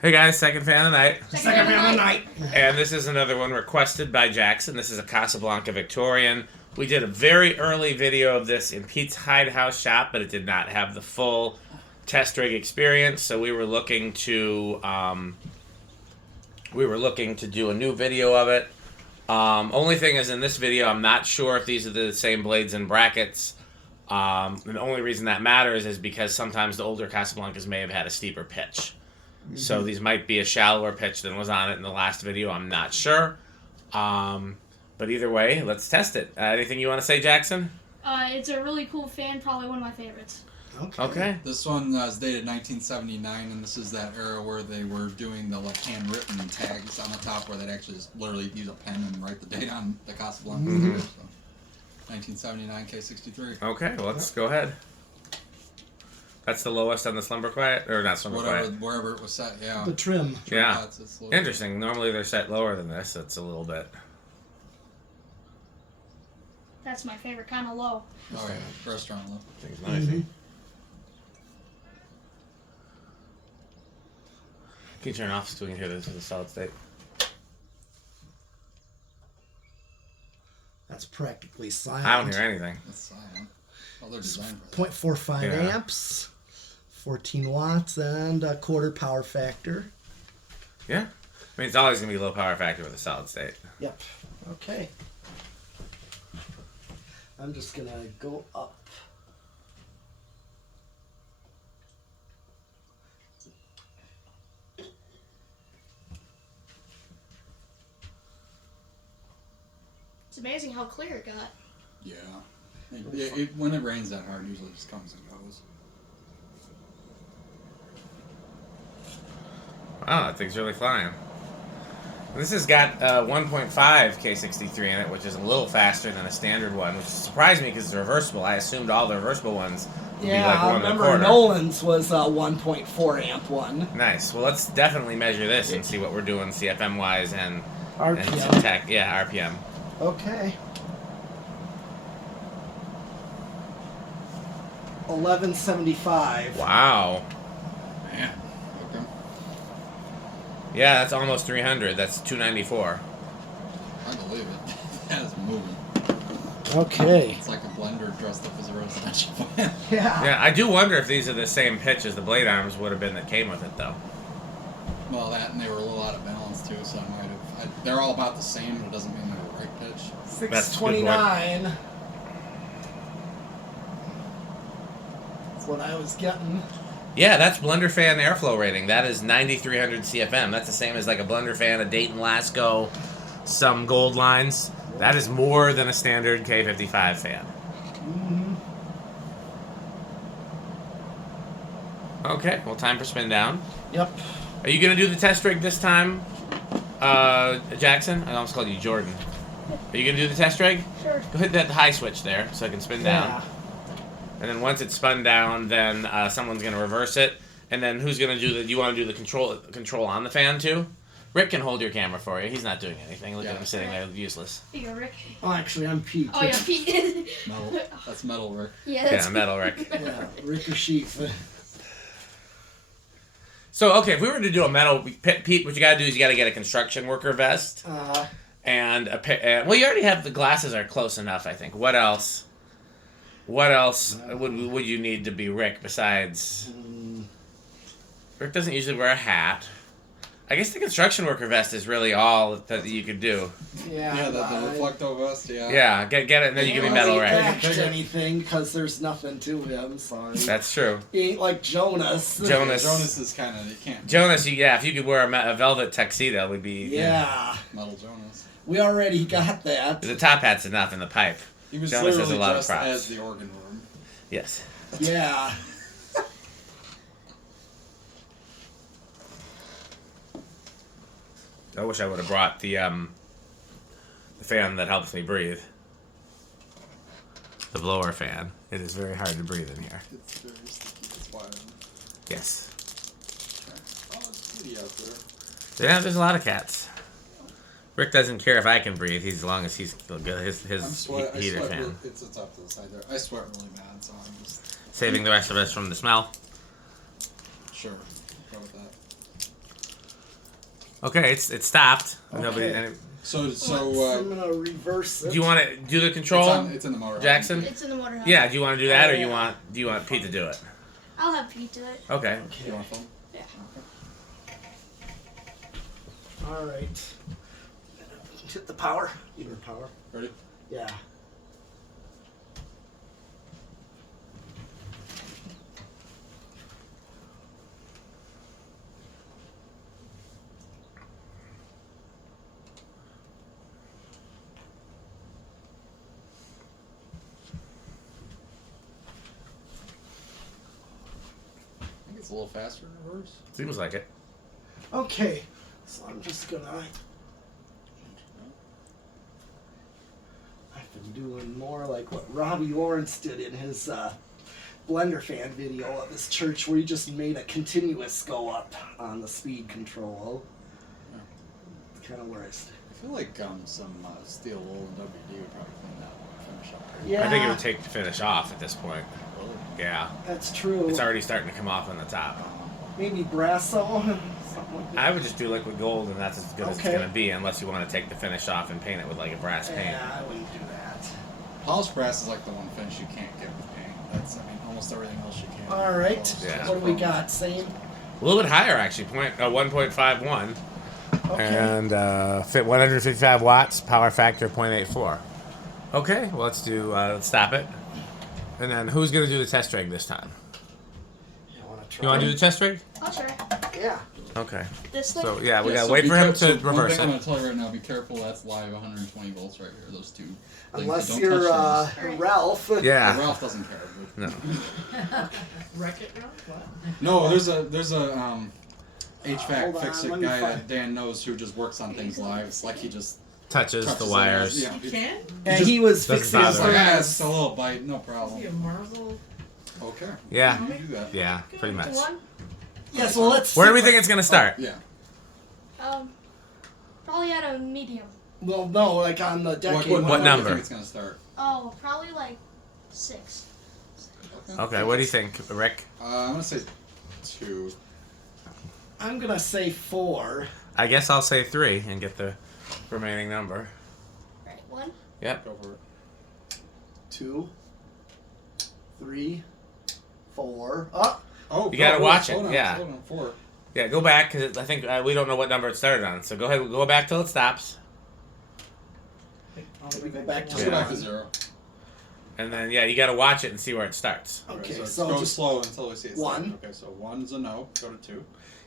Hey guys, second fan of the night. Second fan of the night. And this is another one requested by Jackson. This is a Casablanca Victorian. We did a very early video of this in Pete's Hidehouse shop, but it did not have the full test rig experience, so we were looking to do a new video of it. Only thing is, in this video, I'm not sure if these are the same blades and brackets. And the only reason that matters is because sometimes the older Casablancas may have had a steeper pitch. So these might be a shallower pitch than was on it in the last video. I'm not sure. But either way, let's test it. Anything you want to say, Jackson? It's a really cool fan, probably one of my favorites. Okay. This one is dated 1979, and this is that era where they were doing the handwritten tags on the top, where they'd actually just literally use a pen and write the date on the Casablanca. Mm-hmm. So, 1979 K63. Okay, well, let's go ahead. That's the lowest on the slumber quiet, or not slumber quiet. Wherever it was set, yeah. The trim. Yeah. It's Interesting. Normally they're set lower than this. It's a little bit. That's my favorite, kind of low. Oh yeah, restaurant look. Things noisy. Can you turn it off so we can hear this in the solid state? That's practically silent. I don't hear anything. That's silent. Well, they're designed for that. 0.45 Yeah. amps, 14 watts, and a quarter power factor. Yeah. I mean, it's always going to be low power factor with a solid state. Yep. Okay. I'm just going to go up. It's amazing how clear it got. Yeah. When it rains that hard, it usually just comes and goes. Wow, that thing's really flying. This has got 1.5 K63 in it, which is a little faster than a standard one, which surprised me because it's reversible. I assumed all the reversible ones would be like I one and a remember quarter. Nolan's was a 1.4 amp one. Nice. Well, let's definitely measure this and see what we're doing CFM-wise and RPM. some tech. Yeah, RPM. Okay. 1175. Wow. Man. Okay. Yeah, that's almost 300. That's 294. I believe it. That is moving. Okay. It's like a blender dressed up as a residential fan. Yeah. Yeah, I do wonder if these are the same pitch as the blade arms would have been that came with it, though. Well, that and they were a little out of balance too, so I might have. They're all about the same, but it doesn't mean they're the right pitch. 629. That's what I was getting. Yeah, that's blender fan airflow rating. That is 9,300 CFM. That's the same as like a blender fan, a Dayton Lasco, some gold lines. That is more than a standard K55 fan. Mm-hmm. Okay, well, time for spin down. Yep. Are you going to do the test rig this time, Jackson? I almost called you Jordan. Are you going to do the test rig? Sure. Go hit that high switch there so I can spin down. And then once it's spun down, then someone's going to reverse it. And then who's going to do you want to do the control on the fan too? Rick can hold your camera for you. He's not doing anything. Look at him sitting there useless. Here you go, Rick. Oh, actually, I'm Pete. Oh, yeah, Pete. Metal. That's metal, Rick. Yeah, that's Yeah, metal Rick. Yeah, Rick or Sheep. So, okay, if we were to do a metal, Pete, what you got to do is you got to get a construction worker vest. And a well, you already have the glasses are close enough, I think. What else? What else would you need to be Rick besides? Rick doesn't usually wear a hat. I guess the construction worker vest is really all that you could do. Yeah, the reflecto vest, yeah. Yeah, get it, and then you can be metal Rick. He can't anything because there's nothing to him. Sorry. That's true. He ain't like Jonas. Jonas is kind of, you can't. Jonas, if you could wear a velvet tuxedo, it would be. Yeah. Metal Jonas. We already got that. The top hat's enough in the pipe. He was Jonas has a literally lot of dressed props. as the organ room. Yes. Yeah. I wish I would have brought the fan that helps me breathe. The blower fan. It is very hard to breathe in here. It's very sticky. That's why. Yes. Oh, it's pretty out there. Yeah, there's a lot of cats. Rick doesn't care if I can breathe. As long as he's his I sweat heater fan. really, it's up to the side there. I sweat really bad, so I'm just Saving the rest of us from the smell. sure. Go with that. Okay, it's stopped. Okay. Nobody. So I'm gonna reverse it. Do you want to do the control, it's in the motor. Jackson? It's in the motor house. Yeah. Do you want to do that, or Yeah. do you want Pete to do it? I'll have Pete do it. Okay. You want phone? Yeah. All right. Hit the power. Either power. Ready? Yeah. I think it's a little faster in reverse. Seems like it. Okay. So I'm just gonna. I've been doing more like what Robbie Lawrence did in his blender fan video of his church, where he just made a continuous go up on the speed control. Yeah. It's kind of where I st- I feel like some steel wool and WD would probably clean that one, finish up. Yeah, I think it would take the finish off at this point. Really? Yeah. that's true. It's already starting to come off on the top. Maybe Brasso, something like that. I would just do liquid gold, and that's as good as it's Okay. going to be, unless you want to take the finish off and paint it with like a brass paint. Yeah, I wouldn't do that. Polished brass is like the one finish you can't get with paint. That's, I mean, almost everything else you can. All right. Yeah. What do we got? Same. A little bit higher, actually, 1.51. Okay. And fit 155 watts, power factor 0.84. Okay, well, let's stop it. And then who's going to do the test rig this time? You want to do the test rig? I'll try. Yeah. Okay. This thing? So, yeah, we Yeah, got to so wait be for him careful- to so one reverse thing I'm it. going to tell you right now, be careful, that's live 120 volts right here, those two things. Unless Don't you're touch Ralph. Yeah. Ralph doesn't care. No. Wreck it, Ralph? What? No, there's a HVAC hold on, fix-it let me guy find- that Dan knows who just works on things live. It's like he just Touches the touches wires. it. Yeah. You can? And he was Doesn't fixing bother his It's like, me. ah, furnace. it's a little bite, no Is he problem. a marble? Okay. Yeah. You do that. Yeah, pretty much. One? Yes, well, let's. Where do we think it's going to start? Yeah. Probably at a medium. Well, no, like on the decade. What do you number? think it's going to start? Oh, probably like 6. Okay, what do you think, Rick? I'm going to say 2. I'm gonna say 4. I guess I'll say 3 and get the remaining number. Right, 1. Yep. Go for it. 2, 3, 4. Oh, Oh, You gotta watch it, Hold on, yeah. Hold on, 4. Yeah, go back, because I think we don't know what number it started on. So go ahead, go back till it stops. we go back to Just Yeah. go back to 0. And then, yeah, you got to watch it and see where it starts. okay. so So go just slow until we see it. 1. Okay, so 1's a no. Go to 2.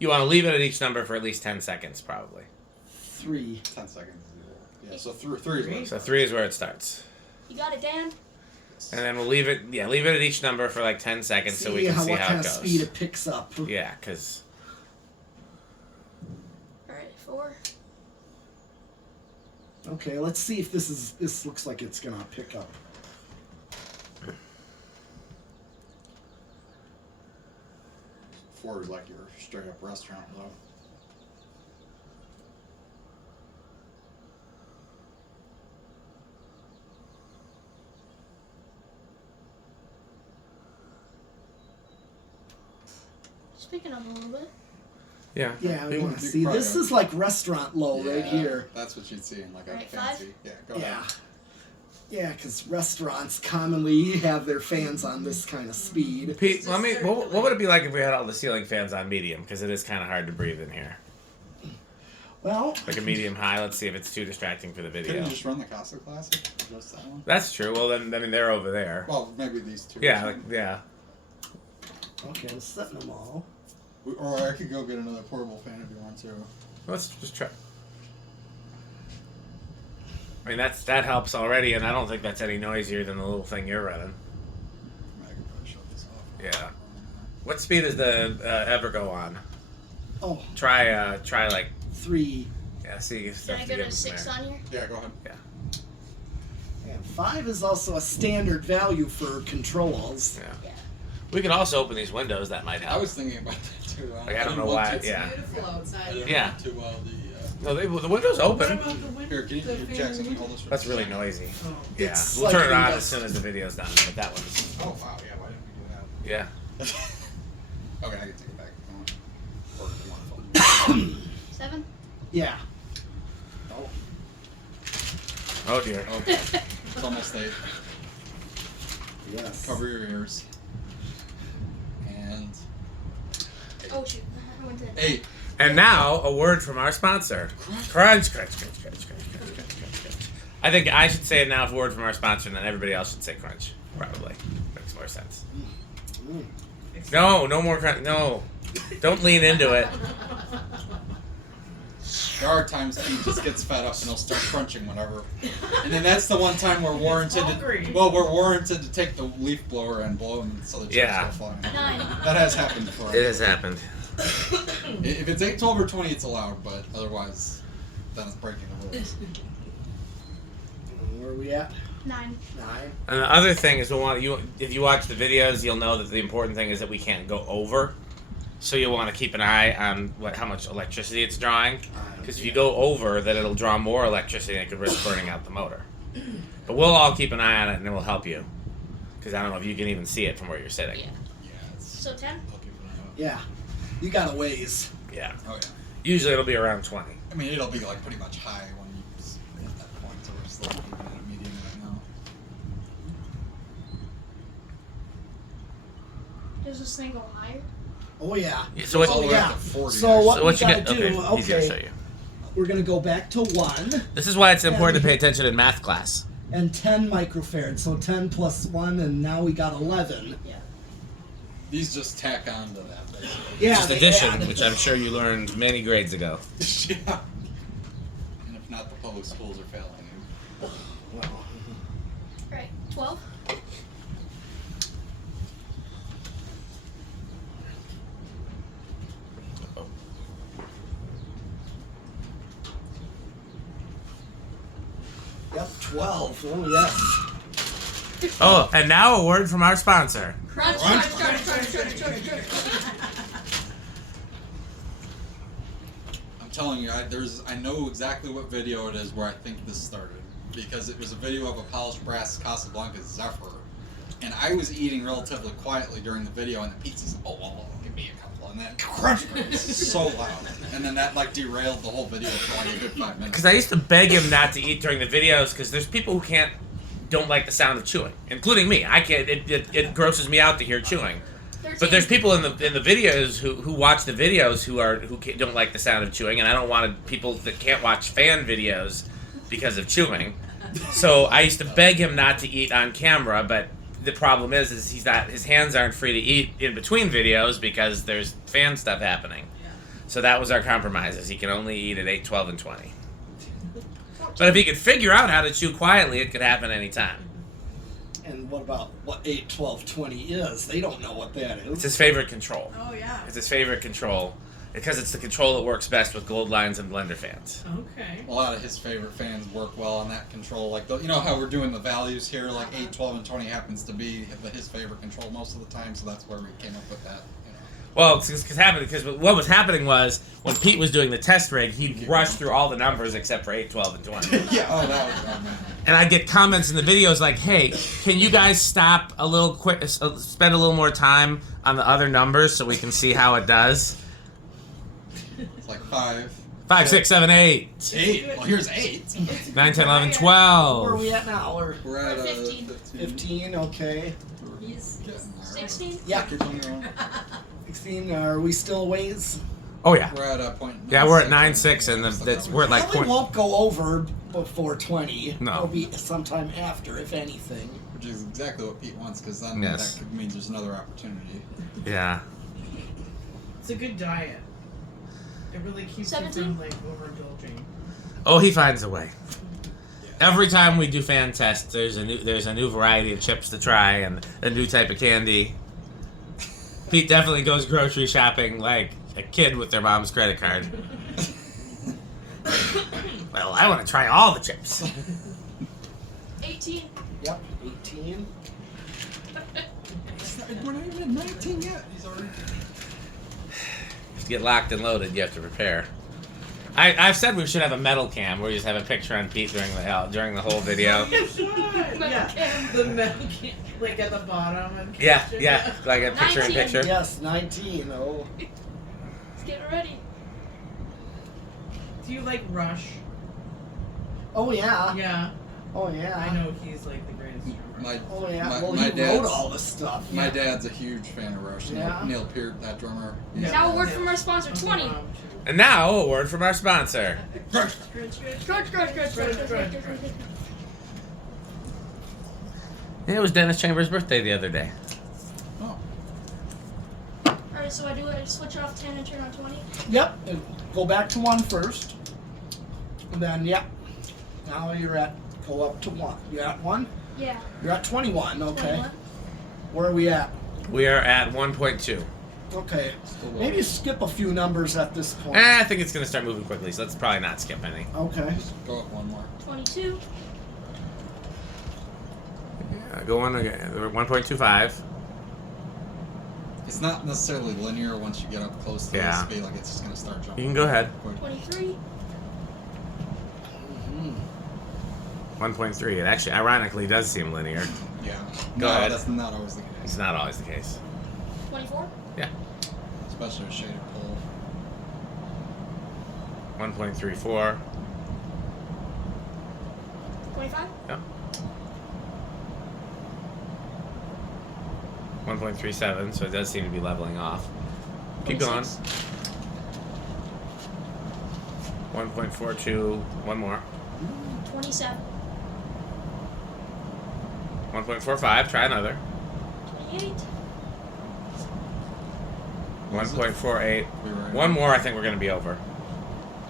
You want to leave it at each number for at least 10 seconds, probably. 3. 10 seconds. Yeah, so 3 is what. So 3 is where it starts. You got it, Dan? And then we'll leave it, leave it at each number for like 10 seconds so we can see what how kind it of goes. speed it picks up. Yeah, because... Alright, 4. Okay, let's see if this looks like it's gonna pick up. Four is like your straight up restaurant though. Just picking up a little bit. Yeah. Yeah, we You- want to you see. probably This have- is like restaurant low right here. That's what you'd see in like a Right, fancy. 5? Yeah, go Yeah. ahead. Yeah, because restaurants commonly have their fans on this kind of speed. Pete, what would it be like if we had all the ceiling fans on medium? Because it is kind of hard to breathe in here. Well, Like a medium high. Let's see if it's too distracting for the Couldn't video. you just run the Casa Classic? Just that one? That's true. Well, then, I mean, they're over there. Well, maybe these two. Yeah, yeah. okay, I'm setting them all. Or I could go get another portable fan if you want to. Let's just try. I mean, that helps already, and I don't think that's any noisier than the little thing you're running. I could probably shut this off. Yeah. What speed does the Evergo on? Oh, Try like 3 see. Can I go to 6 on here? Yeah, go ahead. and 5 is also a standard value for controls. Yeah. Yeah. We could also open these windows. That might I help. was thinking about that too. Like, I don't didn't know want why. to- Yeah. Beautiful outside. Yeah. To No, the window's What open. about the window? Here, can you, the fan Jackson, can you window? hold this for That's really noisy. Oh. Yeah. It's We'll like turn it an on as industri- soon as the video's done. But that one's Oh wow, yeah. Why didn't we do yeah. that? Okay, I can take it back. Or if you want to 7? Yeah. Oh. Oh dear. Okay. It's almost 8. Yes. Cover your ears. And Oh shoot. I went to 8. And now a word from our sponsor. Crunch, crunch, crunch, crunch, crunch, crunch, crunch, crunch, crunch. I think I should say it now, a word from our sponsor, and then everybody else should say crunch. Probably makes more sense. Mm. No, no more crunch. No, don't lean into it. There are times Pete just gets fed up and he'll start crunching whatever. And then that's the one time we're warranted hungry. we're warranted to take the leaf blower and blow them so the chips Yeah. go flying. 9. That has happened before. It has happened. If it's 8, 12, or 20, it's allowed, but otherwise, then it's breaking the rules. Where are we at? 9. 9. And the other thing is, if you watch the videos, you'll know that the important thing is that we can't go over. So you'll want to keep an eye on how much electricity it's drawing. Because if you go over, then it'll draw more electricity and it could risk burning out the motor. But we'll all keep an eye on it and it will help you. Because I don't know if you can even see it from where you're sitting. Yeah. Yeah, it's. So 10. I'll keep an eye out. Yeah. You got a ways. Yeah. Oh, yeah. Usually it'll be around 20. I mean, it'll be like pretty much high when you hit that point, so we're still keeping it at a medium right now. Does this thing go higher? Oh yeah. So what, All the way yeah. up to 40. So what so what we you gotta get? do? Okay, easier to show Okay. you. We're gonna go back to 1 This is why it's important to pay attention in math class. and 10 microfarads. So 10 plus 1, and now we got 11. Yeah. These just tack on to that, basically. Yeah. Just they addition, add. which I'm sure you learned many grades ago. Yeah. And if not, the public schools are failing you. Well, Right. 12. yep. 12. Oh yes. Oh, and now a word from our sponsor. Crunch, Crunch, crunch, crunch, crunch, crunch, crunch, crunch. I'm telling you, I know exactly what video it is where I think this started. Because it was a video of a polished brass Casablanca Zephyr. And I was eating relatively quietly during the video, and the Pete says, oh, give me a couple. And then crunch, crunch, so loud. And then that like derailed the whole video for like a good 5 minutes. Because I used to beg him not to eat during the videos because there's people who don't like the sound of chewing, including me. I can't. It grosses me out to hear chewing. 13. But there's people in the videos who watch the videos who don't like the sound of chewing, and I don't want people that can't watch fan videos because of chewing. So I used to beg him not to eat on camera, but the problem is his hands aren't free to eat in between videos because there's fan stuff happening. So that was our compromise, is he can only eat at 8, 12, and 20. But if he could figure out how to chew quietly, it could happen anytime. And what about what 8, 12, 20 is? They don't know what that It's is. his favorite control. Oh yeah. It's his favorite control because it's the control that works best with gold lines and blender fans. Okay. A lot of his favorite fans work well on that control. Like, you know how we're doing the values here? Like 8, 12, and 20 happens to be his favorite control most of the time, so that's where we came up with that. You know. Well, because what was happening was when Pete was doing the test rig, he'd rush through all the numbers except for 8, 12, and 20. Yeah, oh, that was man. And I'd get comments in the videos like, hey, can you guys stop a little quick, spend a little more time on the other numbers so we can see how it does? It's like 5. 5, 6, 7, 8, 8. Well, here's 8. 9, 10, 11, Where are 12. we at now? We're at 15. 15, okay. He's Getting there. 16. Yeah. Keep on going. 16, are we still ways? Oh, yeah. We're at a point. Yeah, we're at 9, 6, and we're at like Probably point. won't go over before 20. No. It'll be sometime after, if anything. Which is exactly what Pete wants, because then Yes. that could mean there's another opportunity. Yeah. It's a good diet. It really keeps you 17? from like overindulging. Oh, he finds a way. Every time we do fan tests, there's a new variety of chips to try and a new type of candy. Pete definitely goes grocery shopping like a kid with their mom's credit card. Well, I want to try all the chips. 18. Yep, 18. We're not even at 19 yet. He's already. To get locked and loaded, you have to prepare. I've said we should have a metal cam where you just have a picture on Pete during the whole video. You should. Yeah. The metal can, like at the bottom. And Yeah, like a picture in 19. picture. Yes, 19. Oh. Let's get ready. Do you like Rush? Oh yeah. Yeah. Oh yeah. I know he's like the greatest drummer. Oh yeah. My, Well, my he dad's, wrote all this stuff. My dad's a huge fan of Rush. Yeah. Neil Peart, that drummer. Yeah. Now a word from our sponsor, 20. And now, a word from our sponsor. Grudge. Yeah, it was Dennis Chambers' birthday the other day. Oh. Alright, so I switch off 10 and turn on 20. Yep. And go back to 1 first. And then yep. Now you're at go up to 1. You're at 1? Yeah. You're at 21, okay. 21. Where are we at? We are at 1.2. Okay. Still low. Maybe skip a few numbers at this point. I think it's going to start moving quickly, so let's probably not skip any. Okay. Go up one more. 22. Yeah, go on again. We're at 1.25. It's not necessarily linear once you get up close to Yeah. the speed. Like it's just gonna start jumping. You can go ahead. Quick. 23. 1.3. It actually, ironically, does seem linear. Yeah. Go no, ahead. that's not always the It's case. not always the case. 24. Yeah. Especially with shaded pole. 1.34. 25. Yeah. 1.37, so it does seem to be leveling off. Keep going. 1.42. One more. 27. 1.45. Try another. 28. 1.48. We were One more, I think we're going to be over.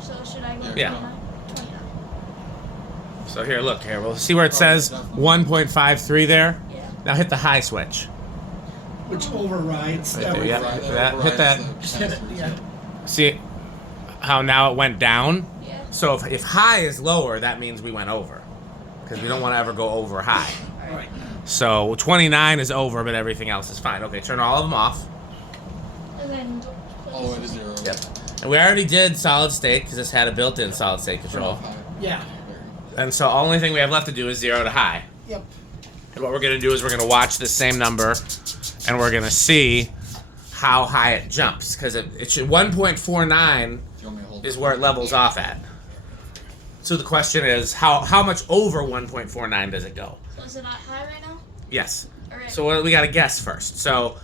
So should I go Yeah. 29? 29. So here, look here. We'll see where it says 1.53 there. Yeah. Now hit the high switch. Which overrides Right there, everything. yeah. Right, That- hit overrides that. the Just hit it, capacitors, yeah. See how now it went down? Yeah. So if high is lower, that means we went over. Because we don't want to ever go over high. Right. So 29 is over, but everything else is fine. Okay, turn all of them off. And then All the way to 0. Yep. And we already did solid state because this had a built-in solid state Turn control. off high. Yeah. And so only thing we have left to do is 0 to high. Yep. And what we're going to do is we're going to watch this same number and we're going to see how high it jumps. Because it should 1.49 Do you want me to hold is it? where it levels off at. So the question is, how much over 1.49 does it go? So is it not high right now? Yes. Alright. So what we got to guess first. So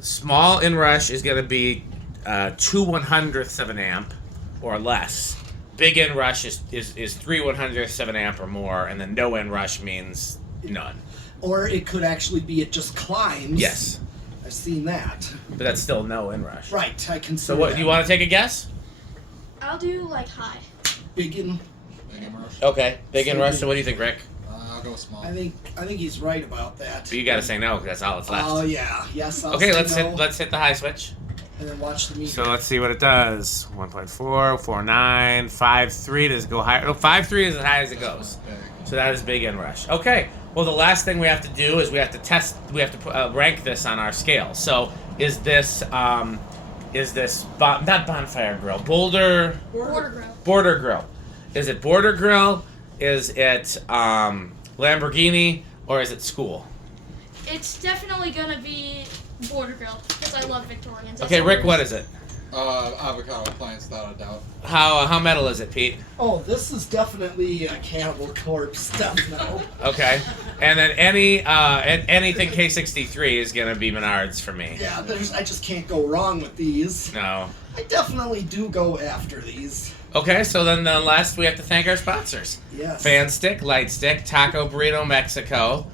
small inrush is going to be 2/100ths of an amp or less. Big inrush is 3/100ths of an amp or more, and then no inrush means none. Or it could actually be it just climbs. Yes, I've seen that. but that's still no inrush. Right, I can see So what that. do you want to take a guess? I'll do like high. Big in, Big inrush. Okay, big Same inrush. thing. So what do you think, Rick? I'll go small. I think he's right about that. But you got to say no because that's all that's left. Oh yeah, yes. I'll Okay, say no, let's hit the high switch. and then watch the meter. So let's see what it does. 1.4, 4.9, 5.3. Does it go higher? No, 5.3 is as high as it goes. Big. So that is big inrush. Okay. Well, the last thing we have to do is we have to test. We have to rank this on our scale. So is this not bonfire grill? Border grill. Border grill. Is it border grill? Is it Lamborghini? Or is it school? It's definitely gonna be border grill because I love Victorians. That's Okay, all Rick, it what is. is it? Avocado plants, without a doubt. How metal is it, Pete? Oh, this is definitely a Cannibal Corpse stuff now. Okay. And then anything K63 is gonna be Menards for me. Yeah, I just can't go wrong with these. No. I definitely do go after these. Okay, so then last we have to thank our sponsors. Yes. Fan Stick, Light Stick, Taco Burrito Mexico.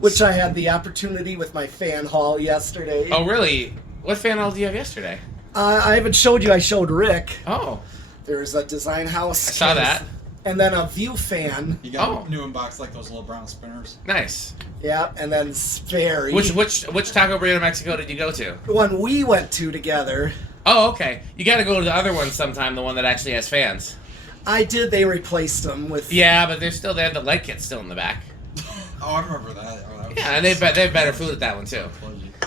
Which I had the opportunity with my fan haul yesterday. Oh, really? What fan haul did you have yesterday? I haven't showed you. I showed Rick. Oh, There's a design house. I saw that. And then a view fan. You got Oh. a new inbox like those little brown spinners. Nice. Yeah, and then Sperry. Which Taco Burrito Mexico did you go to? The one we went to together. Oh, okay. You got to go to the other one sometime, the one that actually has fans. I did. They replaced them with. Yeah, but they're still there. The light kit's still in the back. Oh, I remember that. Oh, that was Yeah, and they have better food at that one too.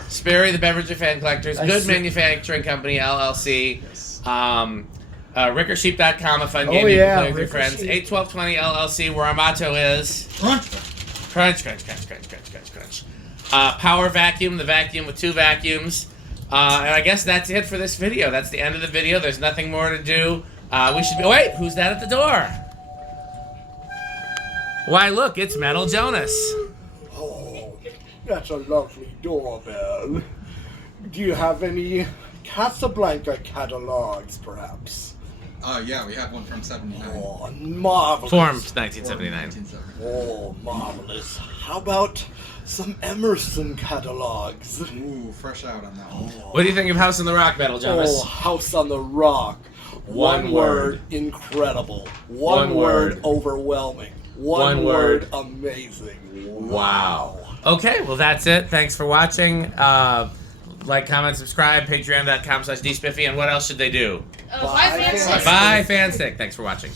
Sperry, the Beverage of Fan Collectors, I Good see. Manufacturing Company LLC, Yes. RickerSheep.com, a fun Oh, game you yeah, can play with your Ricker friends. Sheep. 81220 LLC, where our motto is Crunch. crunch, crunch, crunch, crunch, crunch, crunch, crunch. Power Vacuum, the vacuum with 2 vacuums. And I guess that's it for this video. That's the end of the video. There's nothing more to do We should be. Wait, who's that at the door? Why, look, it's Metal Jonas. Oh, that's a lovely doorbell. Do you have any Casablanca catalogs, perhaps? Yeah, we have one from 79. Oh, marvelous. Formed 1979. 1979. Oh, marvelous. How about some Emerson catalogs? Ooh, fresh out on that one. What do you think of House on the Rock, Metal Jonas? Oh, House on the Rock. One One word. word, incredible. One One word. word, overwhelming. One One word. word, amazing. Wow. Okay, well, that's it. Thanks for watching. Like, comment, subscribe, patreon.com/dspiffy, and what else should they do? Bye, fans. fans. Bye, Fanstick. Thanks for watching.